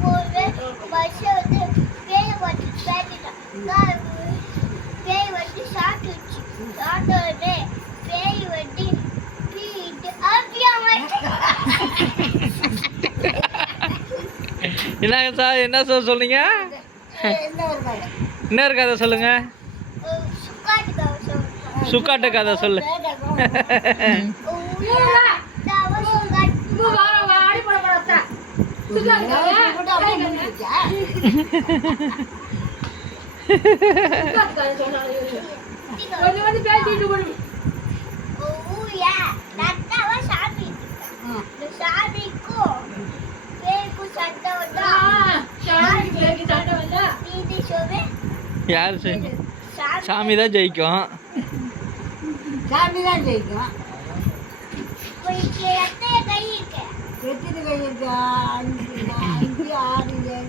போவே பஸ் வந்து பேய் வந்து பேட்டிட்டான் பேய் வந்து ஷார்ட் வச்சு ஷார்ட் வந்து பேய் வந்து பீட்டு அப்படியே வந்து என்னங்க சார் என்ன சார் சொல்றீங்க? என்ன கதை சொல்லுங்க. சுக்காட்டு கதை சொல்லு. யார் சாமி தான் ஜெயிக்கும். சாமி தான் ஜெயிக்கும். எத்தனை கை இருக்கு? 5 6 7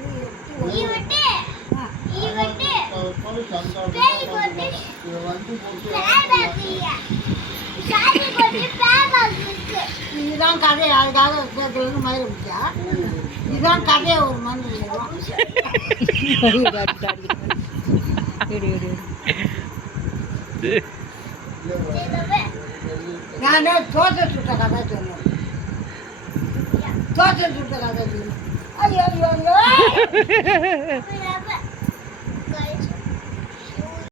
இதுதான் கதை. அதுக்காக மயிறு பிடிச்சா இதுதான் கதையை ஒரு மணி நான் தோசை சுட்ட கதை சொன்னேன். தோசை சுட்ட கதை சொன்னேன். ஐயோ